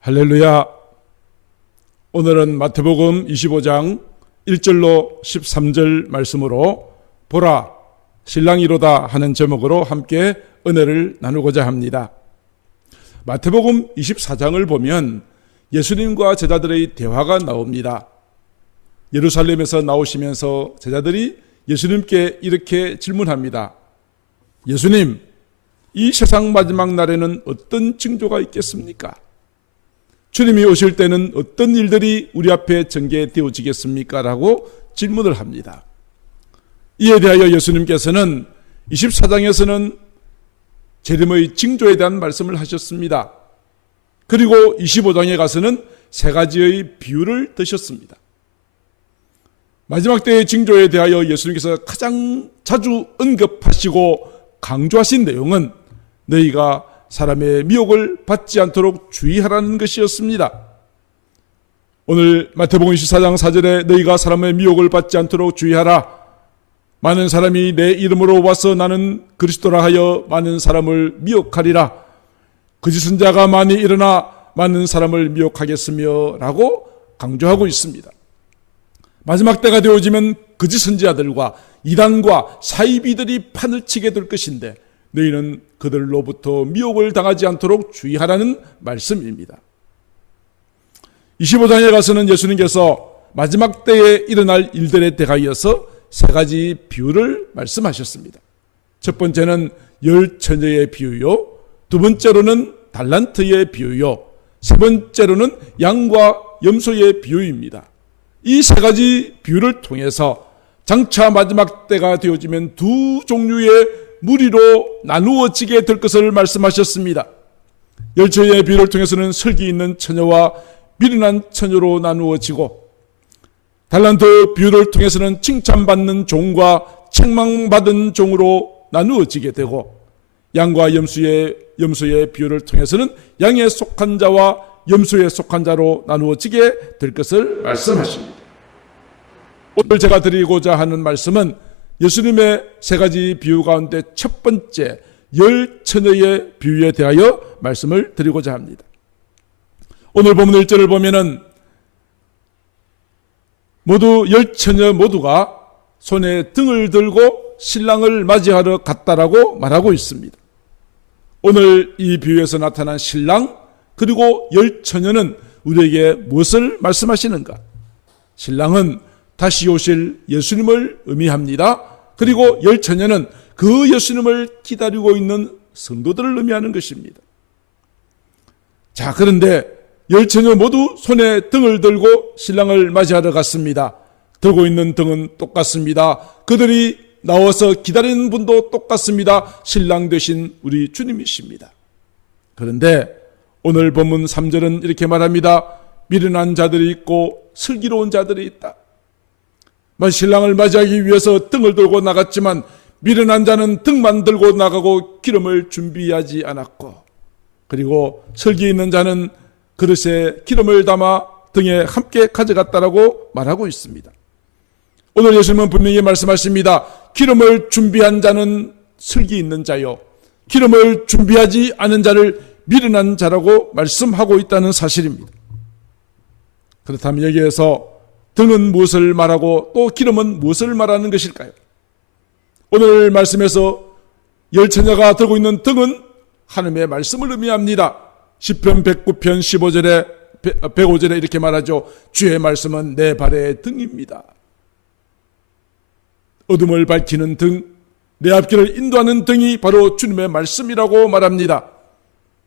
할렐루야. 오늘은 마태복음 25장 1절로 13절 말씀으로 보라 신랑이로다 하는 제목으로 함께 은혜를 나누고자 합니다. 마태복음 24장을 보면 예수님과 제자들의 대화가 나옵니다. 예루살렘에서 나오시면서 제자들이 예수님께 이렇게 질문합니다. 예수님, 이 세상 마지막 날에는 어떤 징조가 있겠습니까? 주님이 오실 때는 어떤 일들이 우리 앞에 전개되어지겠습니까? 라고 질문을 합니다. 이에 대하여 예수님께서는 24장에서는 재림의 징조에 대한 말씀을 하셨습니다. 그리고 25장에 가서는 세 가지의 비유를 드셨습니다. 마지막 때의 징조에 대하여 예수님께서 가장 자주 언급하시고 강조하신 내용은 너희가 사람의 미혹을 받지 않도록 주의하라는 것이었습니다. 오늘 마태복음 24장 4절에 너희가 사람의 미혹을 받지 않도록 주의하라. 많은 사람이 내 이름으로 와서 나는 그리스도라 하여 많은 사람을 미혹하리라. 거짓 선자가 많이 일어나 많은 사람을 미혹하겠으며 라고 강조하고 있습니다. 마지막 때가 되어지면 거짓 선지자들과 이단과 사이비들이 판을 치게 될 것인데 너희는 그들로부터 미혹을 당하지 않도록 주의하라는 말씀입니다. 25장에 가서는 예수님께서 마지막 때에 일어날 일들에 대하여서 세 가지 비유를 말씀하셨습니다. 첫 번째는 열 처녀의 비유요, 두 번째로는 달란트의 비유요, 세 번째로는 양과 염소의 비유입니다. 이 세 가지 비유를 통해서 장차 마지막 때가 되어지면 두 종류의 무리로 나누어지게 될 것을 말씀하셨습니다. 열처녀의 비유를 통해서는 설기 있는 처녀와 미련한 처녀로 나누어지고, 달란트 비유를 통해서는 칭찬받는 종과 책망받은 종으로 나누어지게 되고, 양과 염소의 비유를 통해서는 양에 속한 자와 염소에 속한 자로 나누어지게 될 것을 말씀하십니다. 오늘 제가 드리고자 하는 말씀은 예수님의 세 가지 비유 가운데 첫 번째 열 처녀의 비유에 대하여 말씀을 드리고자 합니다. 오늘 본문 1절을 보면은 모두 열 처녀 모두가 손에 등을 들고 신랑을 맞이하러 갔다라고 말하고 있습니다. 오늘 이 비유에서 나타난 신랑 그리고 열 처녀는 우리에게 무엇을 말씀하시는가? 신랑은 다시 오실 예수님을 의미합니다. 그리고 열 처녀는 그 예수님을 기다리고 있는 성도들을 의미하는 것입니다. 자, 그런데 열 처녀 모두 손에 등을 들고 신랑을 맞이하러 갔습니다. 들고 있는 등은 똑같습니다. 그들이 나와서 기다리는 분도 똑같습니다. 신랑 되신 우리 주님이십니다. 그런데 오늘 본문 3절은 이렇게 말합니다. 미련한 자들이 있고 슬기로운 자들이 있다. 신랑을 맞이하기 위해서 등을 들고 나갔지만 미련한 자는 등만 들고 나가고 기름을 준비하지 않았고, 그리고 슬기 있는 자는 그릇에 기름을 담아 등에 함께 가져갔다라고 말하고 있습니다. 오늘 예수님은 분명히 말씀하십니다. 기름을 준비한 자는 슬기 있는 자요, 기름을 준비하지 않은 자를 미련한 자라고 말씀하고 있다는 사실입니다. 그렇다면 여기에서 등은 무엇을 말하고 또 기름은 무엇을 말하는 것일까요? 오늘 말씀에서 열 처녀가 들고 있는 등은 하나님의 말씀을 의미합니다. 시편 109편 105절에 이렇게 말하죠. 주의 말씀은 내 발의 등입니다. 어둠을 밝히는 등, 내 앞길을 인도하는 등이 바로 주님의 말씀이라고 말합니다.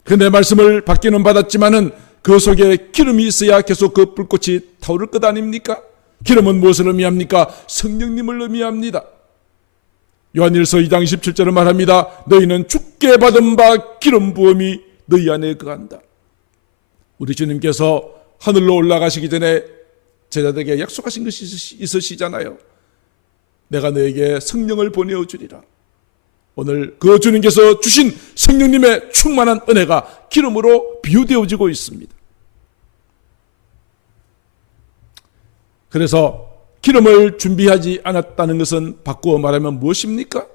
그 내 말씀을 받기는 받았지만은 그 속에 기름이 있어야 계속 그 불꽃이 타오를 것 아닙니까? 기름은 무엇을 의미합니까? 성령님을 의미합니다. 요한일서 2장 27절을 말합니다. 너희는 주께 받은 바 기름 부음이 너희 안에 거한다. 우리 주님께서 하늘로 올라가시기 전에 제자들에게 약속하신 것이 있으시잖아요. 내가 너에게 성령을 보내어 주리라. 오늘 그 주님께서 주신 성령님의 충만한 은혜가 기름으로 비유되어지고 있습니다. 그래서 기름을 준비하지 않았다는 것은 바꾸어 말하면 무엇입니까?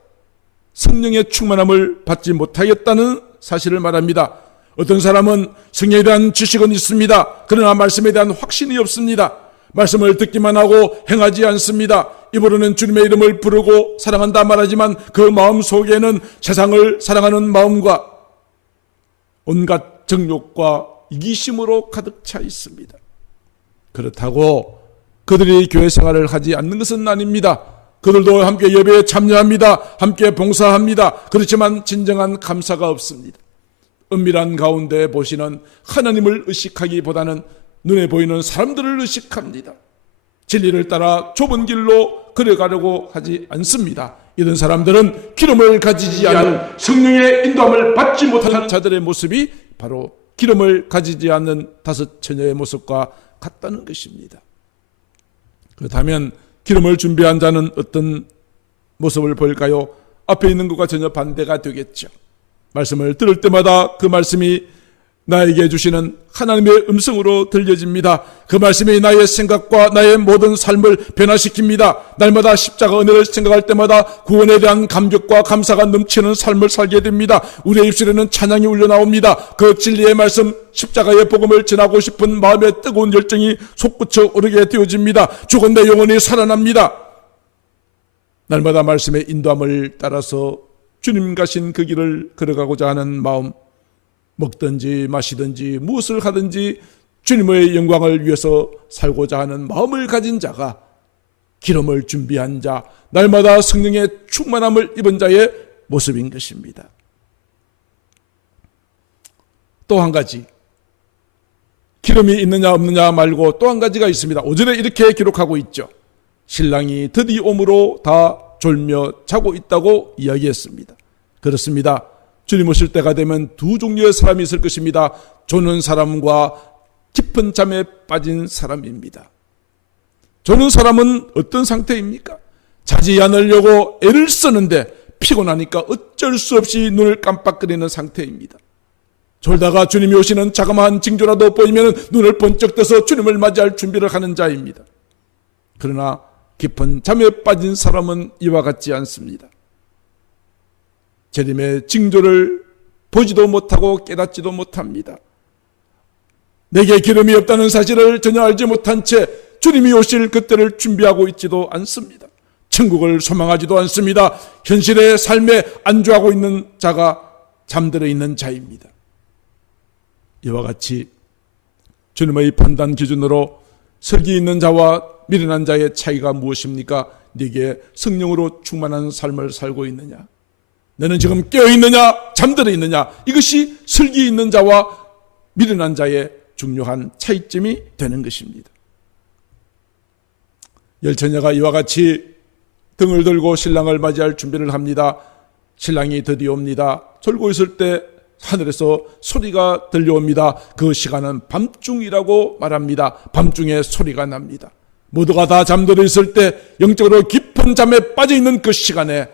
성령의 충만함을 받지 못하였다는 사실을 말합니다. 어떤 사람은 성경에 대한 지식은 있습니다. 그러나 말씀에 대한 확신이 없습니다. 말씀을 듣기만 하고 행하지 않습니다. 입으로는 주님의 이름을 부르고 사랑한다 말하지만 그 마음 속에는 세상을 사랑하는 마음과 온갖 정욕과 이기심으로 가득 차 있습니다. 그렇다고 그들이 교회 생활을 하지 않는 것은 아닙니다. 그들도 함께 예배에 참여합니다. 함께 봉사합니다. 그렇지만 진정한 감사가 없습니다. 은밀한 가운데 보시는 하나님을 의식하기보다는 눈에 보이는 사람들을 의식합니다. 진리를 따라 좁은 길로 걸어가려고 하지 않습니다. 이런 사람들은 기름을 가지지 않은 성령의 인도함을 받지 못하는 자들의 모습이 바로 기름을 가지지 않는 다섯 처녀의 모습과 같다는 것입니다. 그렇다면 기름을 준비한 자는 어떤 모습을 보일까요? 앞에 있는 것과 전혀 반대가 되겠죠. 말씀을 들을 때마다 그 말씀이 나에게 주시는 하나님의 음성으로 들려집니다. 그 말씀이 나의 생각과 나의 모든 삶을 변화시킵니다. 날마다 십자가 은혜를 생각할 때마다 구원에 대한 감격과 감사가 넘치는 삶을 살게 됩니다. 우리의 입술에는 찬양이 울려나옵니다. 그 진리의 말씀, 십자가의 복음을 전하고 싶은 마음의 뜨거운 열정이 솟구쳐 오르게 되어집니다. 죽은 내 영혼이 살아납니다. 날마다 말씀의 인도함을 따라서 주님 가신 그 길을 걸어가고자 하는 마음, 먹든지 마시든지 무엇을 하든지 주님의 영광을 위해서 살고자 하는 마음을 가진 자가 기름을 준비한 자, 날마다 성령의 충만함을 입은 자의 모습인 것입니다. 또 한 가지, 기름이 있느냐 없느냐 말고 또 한 가지가 있습니다. 5절에 이렇게 기록하고 있죠. 신랑이 드디 오므로 다 졸며 자고 있다고 이야기했습니다. 그렇습니다. 주님 오실 때가 되면 두 종류의 사람이 있을 것입니다. 조는 사람과 깊은 잠에 빠진 사람입니다. 조는 사람은 어떤 상태입니까? 자지 않으려고 애를 쓰는데 피곤하니까 어쩔 수 없이 눈을 깜빡거리는 상태입니다. 졸다가 주님이 오시는 자그마한 징조라도 보이면 눈을 번쩍 떠서 주님을 맞이할 준비를 하는 자입니다. 그러나 깊은 잠에 빠진 사람은 이와 같지 않습니다. 재림의 징조를 보지도 못하고 깨닫지도 못합니다. 내게 기름이 없다는 사실을 전혀 알지 못한 채 주님이 오실 그때를 준비하고 있지도 않습니다. 천국을 소망하지도 않습니다. 현실의 삶에 안주하고 있는 자가 잠들어 있는 자입니다. 이와 같이 주님의 판단 기준으로 설기 있는 자와 미련한 자의 차이가 무엇입니까? 네게 성령으로 충만한 삶을 살고 있느냐? 너는 지금 깨어있느냐 잠들어 있느냐, 이것이 설기 있는 자와 미련한 자의 중요한 차이점이 되는 것입니다. 열처녀가 이와 같이 등을 들고 신랑을 맞이할 준비를 합니다. 신랑이 드디어 옵니다. 졸고 있을 때 하늘에서 소리가 들려옵니다. 그 시간은 밤중이라고 말합니다. 밤중에 소리가 납니다. 모두가 다 잠들어 있을 때 영적으로 깊은 잠에 빠져 있는 그 시간에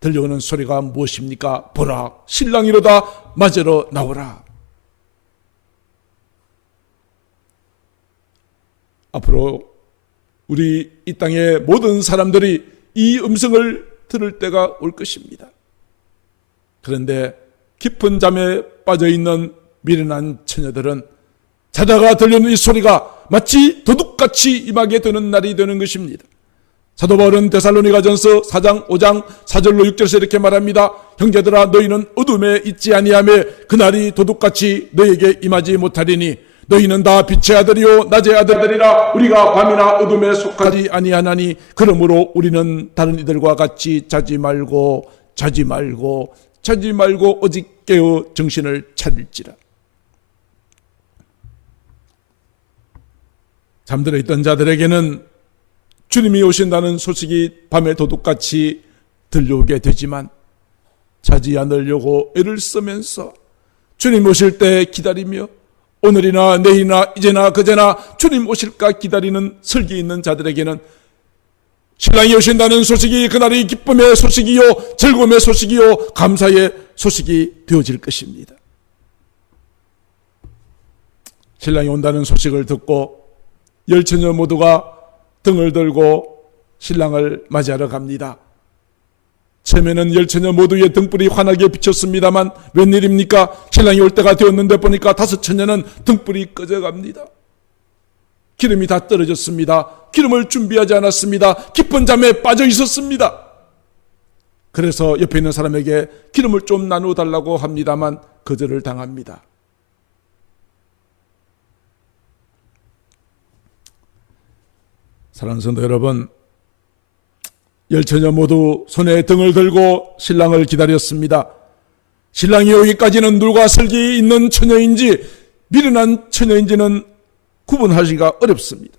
들려오는 소리가 무엇입니까? 보라, 신랑이로다, 맞으러 나오라. 앞으로 우리 이 땅의 모든 사람들이 이 음성을 들을 때가 올 것입니다. 그런데 깊은 잠에 빠져있는 미련한 처녀들은 자다가 들려오는 이 소리가 마치 도둑같이 임하게 되는 날이 되는 것입니다. 사도 바울은 데살로니가전서 4장 5장 4절로 6절에서 이렇게 말합니다. 형제들아, 너희는 어둠에 있지 아니하며 그날이 도둑같이 너희에게 임하지 못하리니 너희는 다 빛의 아들이요 낮의 아들들이라. 우리가 밤이나 어둠에 속하지 아니하나니 그러므로 우리는 다른 이들과 같이 자지 말고 오직 깨어 정신을 차릴지라. 잠들어 있던 자들에게는 주님이 오신다는 소식이 밤의 도둑같이 들려오게 되지만 자지 않으려고 애를 쓰면서 주님 오실 때 기다리며 오늘이나 내일이나 이제나 그제나 주님 오실까 기다리는 설기 있는 자들에게는 신랑이 오신다는 소식이 그날이 기쁨의 소식이요 즐거움의 소식이요 감사의 소식이 되어질 것입니다. 신랑이 온다는 소식을 듣고 열처녀 모두가 등을 들고 신랑을 맞이하러 갑니다. 처음에는 열처녀 모두의 등불이 환하게 비쳤습니다만 웬일입니까? 신랑이 올 때가 되었는데 보니까 다섯 처녀는 등불이 꺼져갑니다. 기름이 다 떨어졌습니다. 기름을 준비하지 않았습니다. 깊은 잠에 빠져 있었습니다. 그래서 옆에 있는 사람에게 기름을 좀 나누어 달라고 합니다만 거절을 당합니다. 사랑하는 성도 여러분, 열처녀 모두 손에 등을 들고 신랑을 기다렸습니다. 신랑이 오기까지는 누가 설기 있는 처녀인지 미련한 처녀인지는 구분하기가 어렵습니다.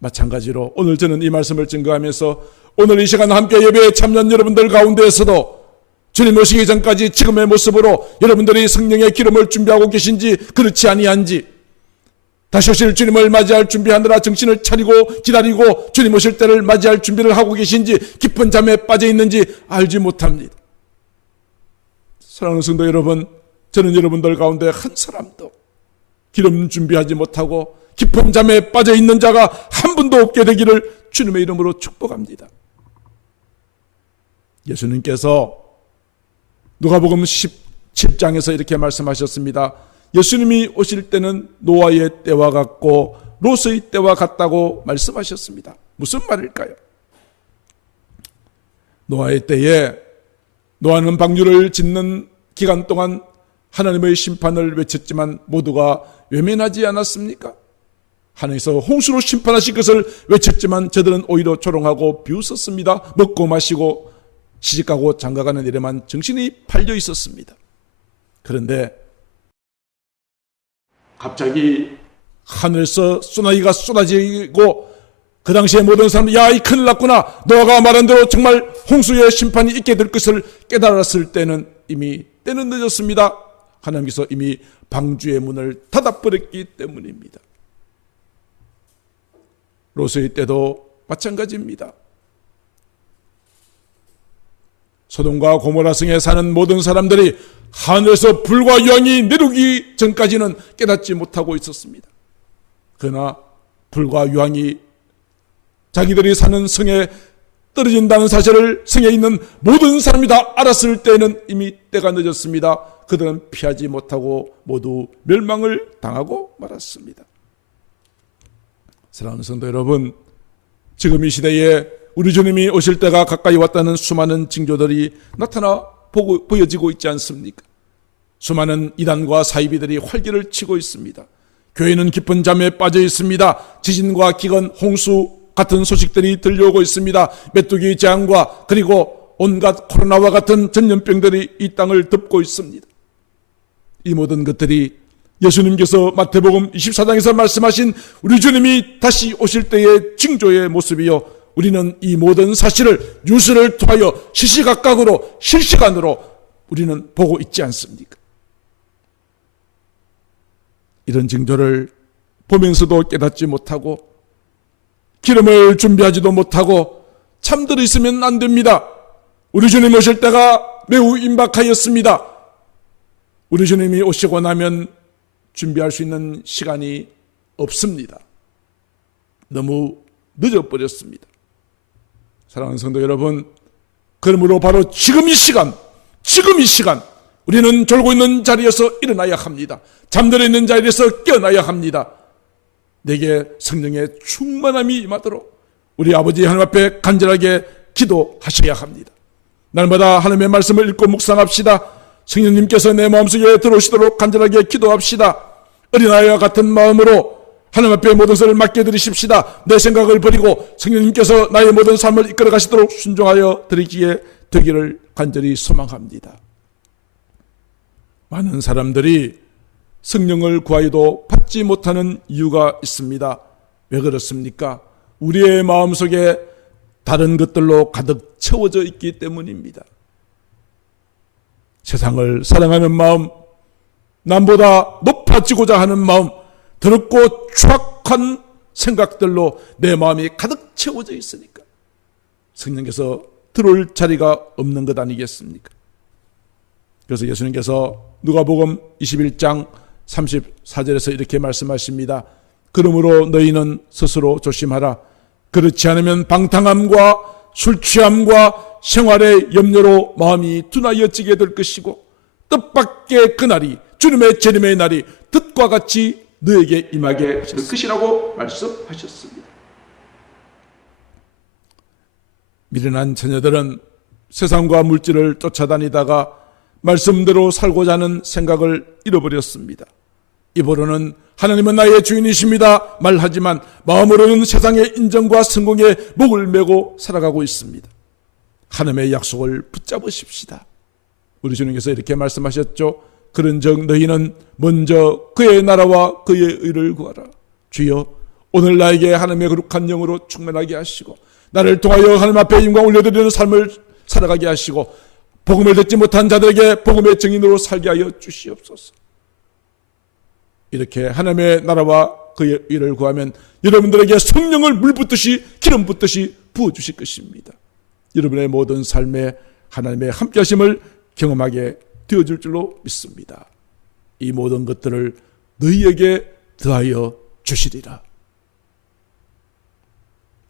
마찬가지로 오늘 저는 이 말씀을 증거하면서 오늘 이 시간 함께 예배에 참여한 여러분들 가운데에서도 주님 오시기 전까지 지금의 모습으로 여러분들이 성령의 기름을 준비하고 계신지 그렇지 아니한지, 다시 오실 주님을 맞이할 준비하느라 정신을 차리고 기다리고 주님 오실 때를 맞이할 준비를 하고 계신지 깊은 잠에 빠져 있는지 알지 못합니다. 사랑하는 성도 여러분, 저는 여러분들 가운데 한 사람도 기름 준비하지 못하고 깊은 잠에 빠져 있는 자가 한 분도 없게 되기를 주님의 이름으로 축복합니다. 예수님께서 누가복음 17장에서 이렇게 말씀하셨습니다. 예수님이 오실 때는 노아의 때와 같고 롯의 때와 같다고 말씀하셨습니다. 무슨 말일까요? 노아의 때에 노아는 방주를 짓는 기간 동안 하나님의 심판을 외쳤지만 모두가 외면하지 않았습니까? 하나님께서 홍수로 심판하실 것을 외쳤지만 저들은 오히려 조롱하고 비웃었습니다. 먹고 마시고 시집가고 장가가는 일에만 정신이 팔려 있었습니다. 그런데 갑자기 하늘에서 소나기가 쏟아지고 그 당시에 모든 사람들이 야, 이 큰일 났구나, 노아가 말한 대로 정말 홍수의 심판이 있게 될 것을 깨달았을 때는 이미 때는 늦었습니다. 하나님께서 이미 방주의 문을 닫아버렸기 때문입니다. 롯의 때도 마찬가지입니다. 소돔과 고모라 성에 사는 모든 사람들이 하늘에서 불과 유황이 내리기 전까지는 깨닫지 못하고 있었습니다. 그러나 불과 유황이 자기들이 사는 성에 떨어진다는 사실을 성에 있는 모든 사람이 다 알았을 때는 이미 때가 늦었습니다. 그들은 피하지 못하고 모두 멸망을 당하고 말았습니다. 사랑하는 성도 여러분, 지금 이 시대에 우리 주님이 오실 때가 가까이 왔다는 수많은 징조들이 나타나 보여지고 있지 않습니까? 수많은 이단과 사이비들이 활기를 치고 있습니다. 교회는 깊은 잠에 빠져 있습니다. 지진과 기근, 홍수 같은 소식들이 들려오고 있습니다. 메뚜기 재앙과 그리고 온갖 코로나와 같은 전염병들이 이 땅을 덮고 있습니다. 이 모든 것들이 예수님께서 마태복음 24장에서 말씀하신 우리 주님이 다시 오실 때의 징조의 모습이요, 우리는 이 모든 사실을 뉴스를 통하여 시시각각으로 실시간으로 우리는 보고 있지 않습니까? 이런 징조를 보면서도 깨닫지 못하고 기름을 준비하지도 못하고 잠들어 있으면 안 됩니다. 우리 주님 오실 때가 매우 임박하였습니다. 우리 주님이 오시고 나면 준비할 수 있는 시간이 없습니다. 너무 늦어버렸습니다. 사랑하는 성도 여러분, 그러므로 바로 지금 이 시간 우리는 졸고 있는 자리에서 일어나야 합니다. 잠들어 있는 자리에서 깨어나야 합니다. 내게 성령의 충만함이 임하도록 우리 아버지 하나님 앞에 간절하게 기도하셔야 합니다. 날마다 하나님의 말씀을 읽고 묵상합시다. 성령님께서 내 마음속에 들어오시도록 간절하게 기도합시다. 어린아이와 같은 마음으로 하나님 앞에 모든 것을 맡겨드리십시다. 내 생각을 버리고 성령님께서 나의 모든 삶을 이끌어 가시도록 순종하여 드리기에 되기를 간절히 소망합니다. 많은 사람들이 성령을 구하여도 받지 못하는 이유가 있습니다. 왜 그렇습니까? 우리의 마음속에 다른 것들로 가득 채워져 있기 때문입니다. 세상을 사랑하는 마음, 남보다 높아지고자 하는 마음, 더럽고 추악한 생각들로 내 마음이 가득 채워져 있으니까 성령께서 들어올 자리가 없는 것 아니겠습니까? 그래서 예수님께서 누가복음 21장 34절에서 이렇게 말씀하십니다. 그러므로 너희는 스스로 조심하라. 그렇지 않으면 방탕함과 술 취함과 생활의 염려로 마음이 둔하여지게 될 것이고 뜻밖의 그날이 주님의 재림의 날이 뜻과 같이 너에게 임하게 될 것이라고 말씀하셨습니다. 미련한 처녀들은 세상과 물질을 쫓아다니다가 말씀대로 살고자 하는 생각을 잃어버렸습니다. 입으로는 하나님은 나의 주인이십니다 말하지만 마음으로는 세상의 인정과 성공에 목을 메고 살아가고 있습니다. 하나님의 약속을 붙잡으십시다. 우리 주님께서 이렇게 말씀하셨죠. 그런즉 너희는 먼저 그의 나라와 그의 의를 구하라. 주여 오늘 나에게 하나님의 거룩한 영으로 충만하게 하시고 나를 통하여 하나님 앞에 영광 올려드리는 삶을 살아가게 하시고 복음을 듣지 못한 자들에게 복음의 증인으로 살게 하여 주시옵소서. 이렇게 하나님의 나라와 그의 의를 구하면 여러분들에게 성령을 물 붓듯이 기름 붓듯이 부어주실 것입니다. 여러분의 모든 삶에 하나님의 함께하심을 경험하게 되어줄 줄로 믿습니다. 이 모든 것들을 너희에게 더하여 주시리라.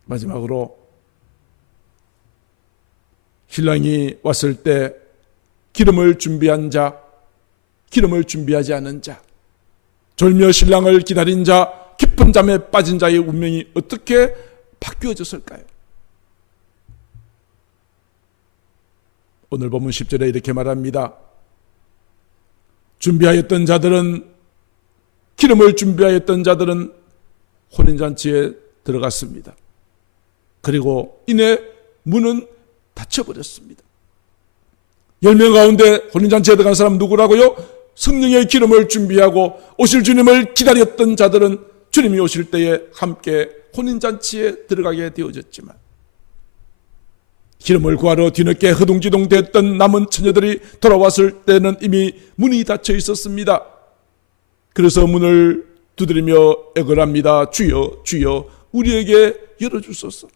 마지막으로 신랑이 왔을 때 기름을 준비한 자, 기름을 준비하지 않은 자, 졸며 신랑을 기다린 자, 깊은 잠에 빠진 자의 운명이 어떻게 바뀌어졌을까요? 오늘 본문 10절에 이렇게 말합니다. 기름을 준비하였던 자들은 혼인잔치에 들어갔습니다. 그리고 이내 문은 닫혀버렸습니다. 10명 가운데 혼인잔치에 들어간 사람 누구라고요? 성령의 기름을 준비하고 오실 주님을 기다렸던 자들은 주님이 오실 때에 함께 혼인잔치에 들어가게 되어졌지만 기름을 구하러 뒤늦게 허둥지둥 됐던 남은 처녀들이 돌아왔을 때는 이미 문이 닫혀 있었습니다. 그래서 문을 두드리며 애걸합니다. 주여 주여 우리에게 열어주소서.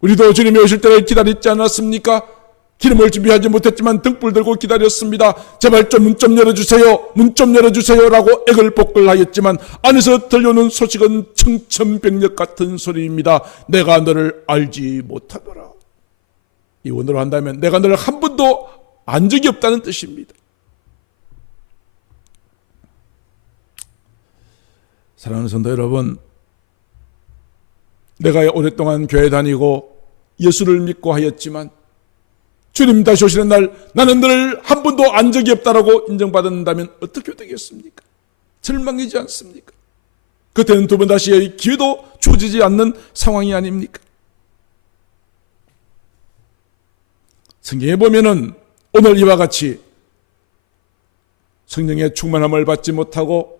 우리도 주님이 오실 때를 기다렸지 않았습니까? 기름을 준비하지 못했지만 등불 들고 기다렸습니다. 제발 좀 문 좀 열어주세요. 문 좀 열어주세요 라고 애걸복걸하였지만 안에서 들려오는 소식은 청천벽력 같은 소리입니다. 내가 너를 알지 못하더라. 이원으로 한다면 내가 너를 한 번도 안 적이 없다는 뜻입니다. 사랑하는 성도 여러분, 내가 오랫동안 교회 다니고 예수를 믿고 하였지만 주님 다시 오시는 날 나는 너를 한 번도 안 적이 없다라고 인정받는다면 어떻게 되겠습니까? 절망이지 않습니까? 그때는 두 번 다시의 기회도 주어지지 않는 상황이 아닙니까? 성경에 보면은 오늘 이와 같이 성령의 충만함을 받지 못하고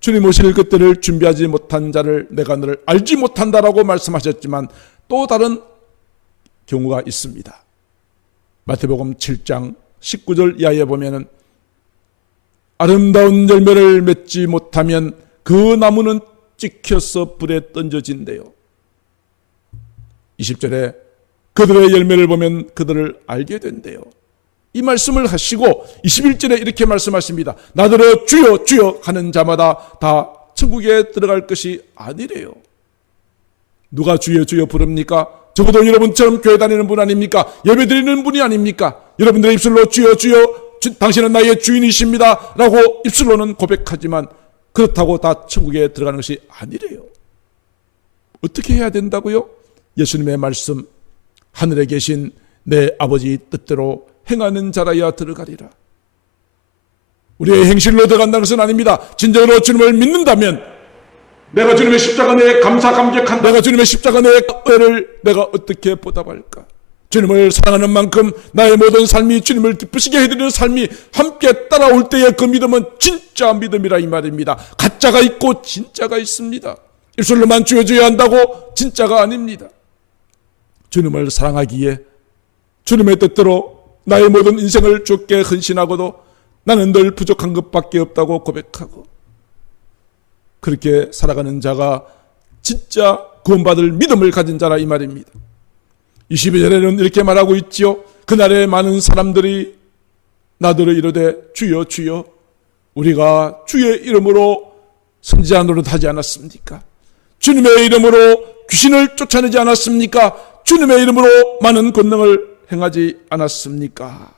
주님 오실 그때를 준비하지 못한 자를 내가 너를 알지 못한다라고 말씀하셨지만 또 다른 경우가 있습니다. 마태복음 7장 19절 이하에 보면은 아름다운 열매를 맺지 못하면 그 나무는 찍혀서 불에 던져진대요. 20절에 그들의 열매를 보면 그들을 알게 된대요. 이 말씀을 하시고 21절에 이렇게 말씀하십니다. 나더러 주여 주여 하는 자마다 다 천국에 들어갈 것이 아니래요. 누가 주여 주여 부릅니까? 적어도 여러분처럼 교회 다니는 분 아닙니까? 예배 드리는 분이 아닙니까? 여러분들의 입술로 주여 주여 당신은 나의 주인이십니다 라고 입술로는 고백하지만 그렇다고 다 천국에 들어가는 것이 아니래요. 어떻게 해야 된다고요? 예수님의 말씀, 하늘에 계신 내 아버지 뜻대로 행하는 자라야 들어가리라. 우리의 행실로 들어간다는 것은 아닙니다. 진정으로 주님을 믿는다면 내가 주님의 십자가 내에 감사감격한 내가 주님의 십자가 내의 은혜를 내가 어떻게 보답할까? 주님을 사랑하는 만큼 나의 모든 삶이 주님을 기쁘시게 해드리는 삶이 함께 따라올 때의 그 믿음은 진짜 믿음이라 이 말입니다. 가짜가 있고 진짜가 있습니다. 입술로만 주여 주여 한다고 진짜가 아닙니다. 주님을 사랑하기에 주님의 뜻대로 나의 모든 인생을 주께 헌신하고도 나는 늘 부족한 것밖에 없다고 고백하고 그렇게 살아가는 자가 진짜 구원받을 믿음을 가진 자라 이 말입니다. 22절에는 이렇게 말하고 있지요. 그날에 많은 사람들이 나더러 이르되 주여 주여 우리가 주의 이름으로 선지자 노릇하지 않았습니까? 주님의 이름으로 귀신을 쫓아내지 않았습니까? 주님의 이름으로 많은 권능을 행하지 않았습니까?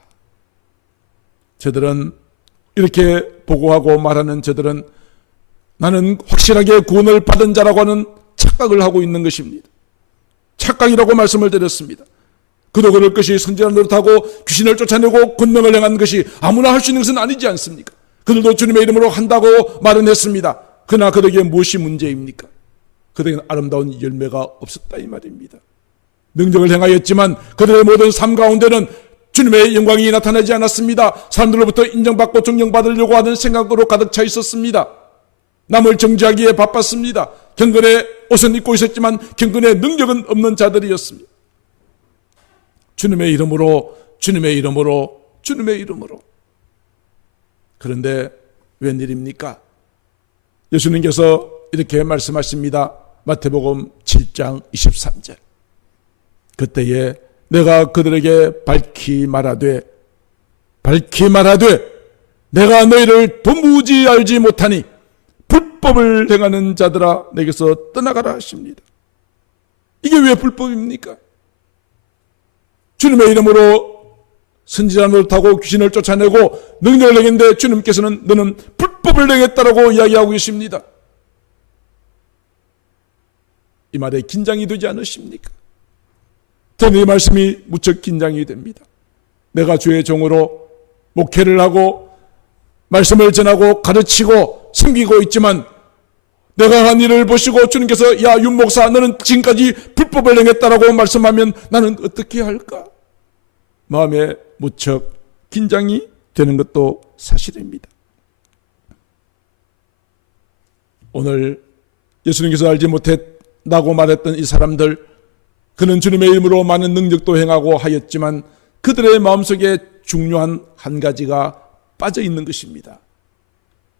저들은 이렇게 보고하고 말하는 저들은 나는 확실하게 구원을 받은 자라고 하는 착각을 하고 있는 것입니다. 착각이라고 말씀을 드렸습니다. 그도 그럴 것이 선지자를 노릇하고 귀신을 쫓아내고 권능을 행한 것이 아무나 할 수 있는 것은 아니지 않습니까? 그들도 주님의 이름으로 한다고 말은 했습니다. 그러나 그들에게 무엇이 문제입니까? 그들에게는 아름다운 열매가 없었다 이 말입니다. 능력을 행하였지만 그들의 모든 삶 가운데는 주님의 영광이 나타나지 않았습니다. 사람들로부터 인정받고 존경받으려고 하는 생각으로 가득 차 있었습니다. 남을 정죄하기에 바빴습니다. 경건의 옷은 입고 있었지만 경건의 능력은 없는 자들이었습니다. 주님의 이름으로, 주님의 이름으로, 주님의 이름으로. 그런데 웬일입니까? 예수님께서 이렇게 말씀하십니다. 마태복음 7장 23절. 그때에 내가 그들에게 밝히 말하되 내가 너희를 도무지 알지 못하니 불법을 행하는 자들아 내게서 떠나가라 하십니다. 이게 왜 불법입니까? 주님의 이름으로 선지자 노릇하고 귀신을 쫓아내고 능력을 행했는데 주님께서는 너는 불법을 행했다라고 이야기하고 계십니다. 이 말에 긴장이 되지 않으십니까? 저는 이 말씀이 무척 긴장이 됩니다. 내가 주의 종으로 목회를 하고 말씀을 전하고 가르치고 섬기고 있지만 내가 한 일을 보시고 주님께서 야 윤목사 너는 지금까지 불법을 행했다라고 말씀하면 나는 어떻게 할까? 마음에 무척 긴장이 되는 것도 사실입니다. 오늘 예수님께서 알지 못했다고 말했던 이 사람들, 그는 주님의 이름으로 많은 능력도 행하고 하였지만 그들의 마음속에 중요한 한 가지가 빠져 있는 것입니다.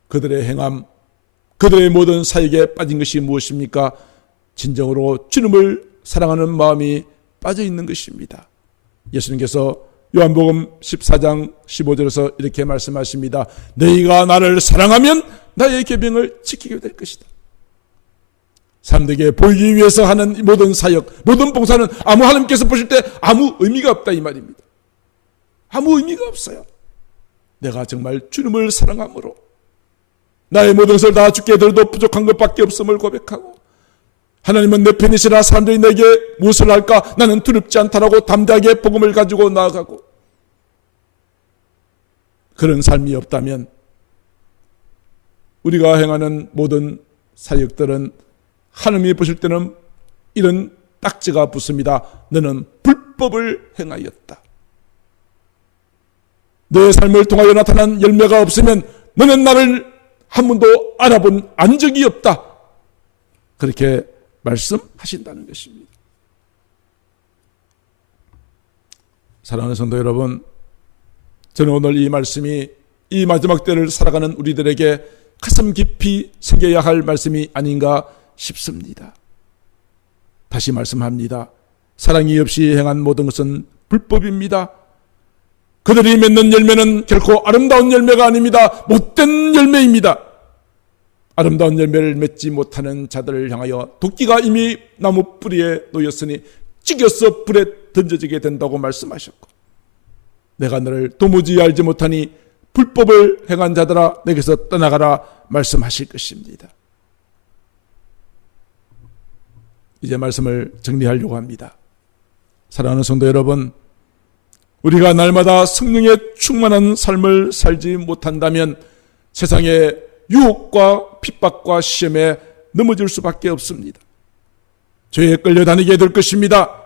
그들의 행함, 그들의 모든 사역에 빠진 것이 무엇입니까? 진정으로 주님을 사랑하는 마음이 빠져 있는 것입니다. 예수님께서 요한복음 14장 15절에서 이렇게 말씀하십니다. 너희가 나를 사랑하면 나의 계명을 지키게 될 것이다. 사람들에게 보이기 위해서 하는 모든 사역, 모든 봉사는 하나님께서 보실 때 아무 의미가 없다 이 말입니다. 아무 의미가 없어요. 내가 정말 주님을 사랑함으로 나의 모든 것을 다 주께 드려도 부족한 것밖에 없음을 고백하고 하나님은 내 편이시라 사람들이 내게 무엇을 할까? 나는 두렵지 않다라고 담대하게 복음을 가지고 나아가고 그런 삶이 없다면 우리가 행하는 모든 사역들은 하나님이 보실 때는 이런 딱지가 붙습니다. 너는 불법을 행하였다. 너의 삶을 통하여 나타난 열매가 없으면 너는 나를 한 번도 알아본 적이 없다. 그렇게 말씀하신다는 것입니다. 사랑하는 성도 여러분, 저는 오늘 이 말씀이 이 마지막 때를 살아가는 우리들에게 가슴 깊이 새겨야 할 말씀이 아닌가 싶습니다. 다시 말씀합니다. 사랑이 없이 행한 모든 것은 불법입니다. 그들이 맺는 열매는 결코 아름다운 열매가 아닙니다. 못된 열매입니다. 아름다운 열매를 맺지 못하는 자들을 향하여 도끼가 이미 나무 뿌리에 놓였으니 찢겨서 불에 던져지게 된다고 말씀하셨고 내가 너를 도무지 알지 못하니 불법을 행한 자들아 내게서 떠나가라 말씀하실 것입니다. 이제 말씀을 정리하려고 합니다. 사랑하는 성도 여러분, 우리가 날마다 성령의 충만한 삶을 살지 못한다면 세상의 유혹과 핍박과 시험에 넘어질 수밖에 없습니다. 죄에 끌려다니게 될 것입니다.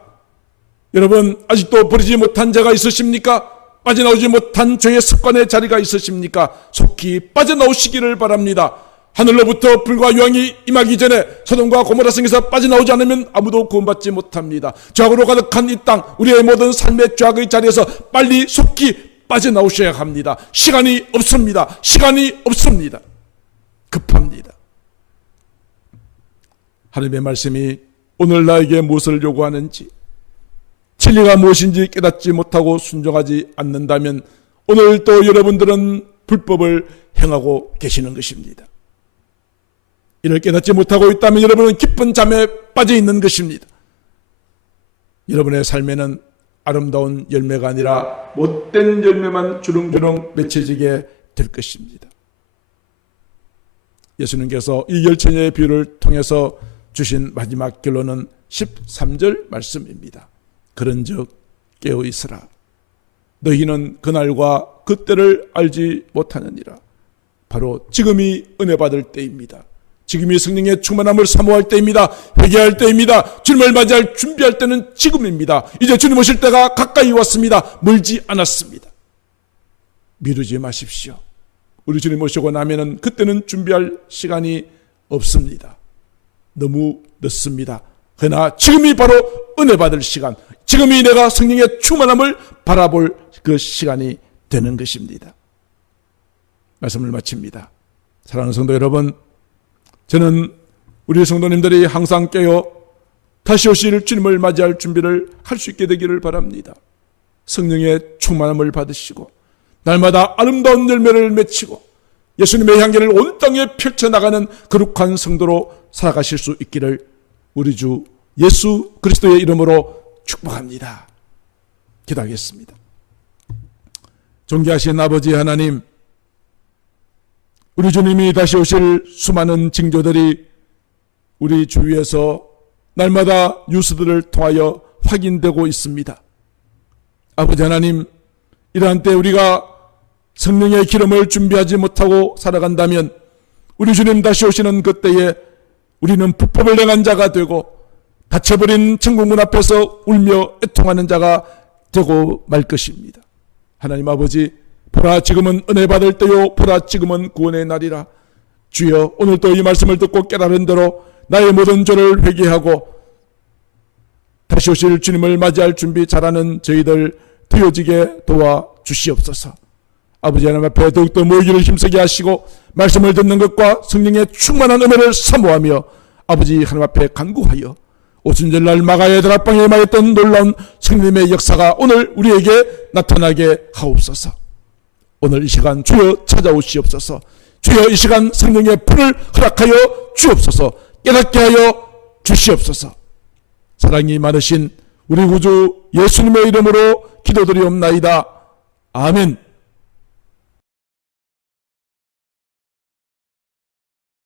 여러분, 아직도 버리지 못한 자가 있으십니까? 빠져나오지 못한 죄의 습관의 자리가 있으십니까? 속히 빠져나오시기를 바랍니다. 하늘로부터 불과 유황이 임하기 전에 소돔과 고모라 성에서 빠져나오지 않으면 아무도 구원받지 못합니다. 죄악으로 가득한 이 땅, 우리의 모든 삶의 죄악의 자리에서 빨리 속히 빠져나오셔야 합니다. 시간이 없습니다. 시간이 없습니다. 급합니다. 하나님의 말씀이 오늘 나에게 무엇을 요구하는지, 진리가 무엇인지 깨닫지 못하고 순종하지 않는다면 오늘 또 여러분들은 불법을 행하고 계시는 것입니다. 이를 깨닫지 못하고 있다면 여러분은 깊은 잠에 빠져 있는 것입니다. 여러분의 삶에는 아름다운 열매가 아니라 못된 열매만 주렁주렁 맺혀지게 될 것입니다. 예수님께서 이 열처녀의 비유를 통해서 주신 마지막 결론은 13절 말씀입니다. 그런즉 깨어있으라. 너희는 그날과 그때를 알지 못하느니라. 바로 지금이 은혜 받을 때입니다. 지금이 성령의 충만함을 사모할 때입니다. 회개할 때입니다. 주님을 맞이할 준비할 때는 지금입니다. 이제 주님 오실 때가 가까이 왔습니다. 멀지 않았습니다. 미루지 마십시오. 우리 주님 오시고 나면은 그때는 준비할 시간이 없습니다. 너무 늦습니다. 그러나 지금이 바로 은혜 받을 시간, 지금이 내가 성령의 충만함을 바라볼 그 시간이 되는 것입니다. 말씀을 마칩니다. 사랑하는 성도 여러분, 저는 우리 성도님들이 항상 깨어 다시 오실 주님을 맞이할 준비를 할 수 있게 되기를 바랍니다. 성령의 충만함을 받으시고 날마다 아름다운 열매를 맺히고 예수님의 향기를 온 땅에 펼쳐나가는 거룩한 성도로 살아가실 수 있기를 우리 주 예수 그리스도의 이름으로 축복합니다. 기도하겠습니다. 존귀하신 아버지 하나님, 우리 주님이 다시 오실 수많은 징조들이 우리 주위에서 날마다 뉴스들을 통하여 확인되고 있습니다. 아버지 하나님, 이러한 때 우리가 성령의 기름을 준비하지 못하고 살아간다면 우리 주님 다시 오시는 그때에 우리는 불법을 행한 자가 되고 닫혀버린 천국문 앞에서 울며 애통하는 자가 되고 말 것입니다. 하나님 아버지, 보라 지금은 은혜 받을 때요, 보라 지금은 구원의 날이라. 주여, 오늘도 이 말씀을 듣고 깨달은 대로 나의 모든 죄를 회개하고 다시 오실 주님을 맞이할 준비 잘하는 저희들 되어지게 도와주시옵소서. 아버지 하나님 앞에 더욱더 모이기를 힘쓰게 하시고 말씀을 듣는 것과 성령의 충만한 은혜를 사모하며 아버지 하나님 앞에 간구하여 오순절날 마가의 다락방에 임하였던 놀라운 성령의 역사가 오늘 우리에게 나타나게 하옵소서. 오늘 이 시간 주여 찾아오시옵소서. 주여 이 시간 성령의 불을 허락하여 주옵소서. 깨닫게 하여 주시옵소서. 사랑이 많으신 우리 구주 예수님의 이름으로 기도드리옵나이다. 아멘.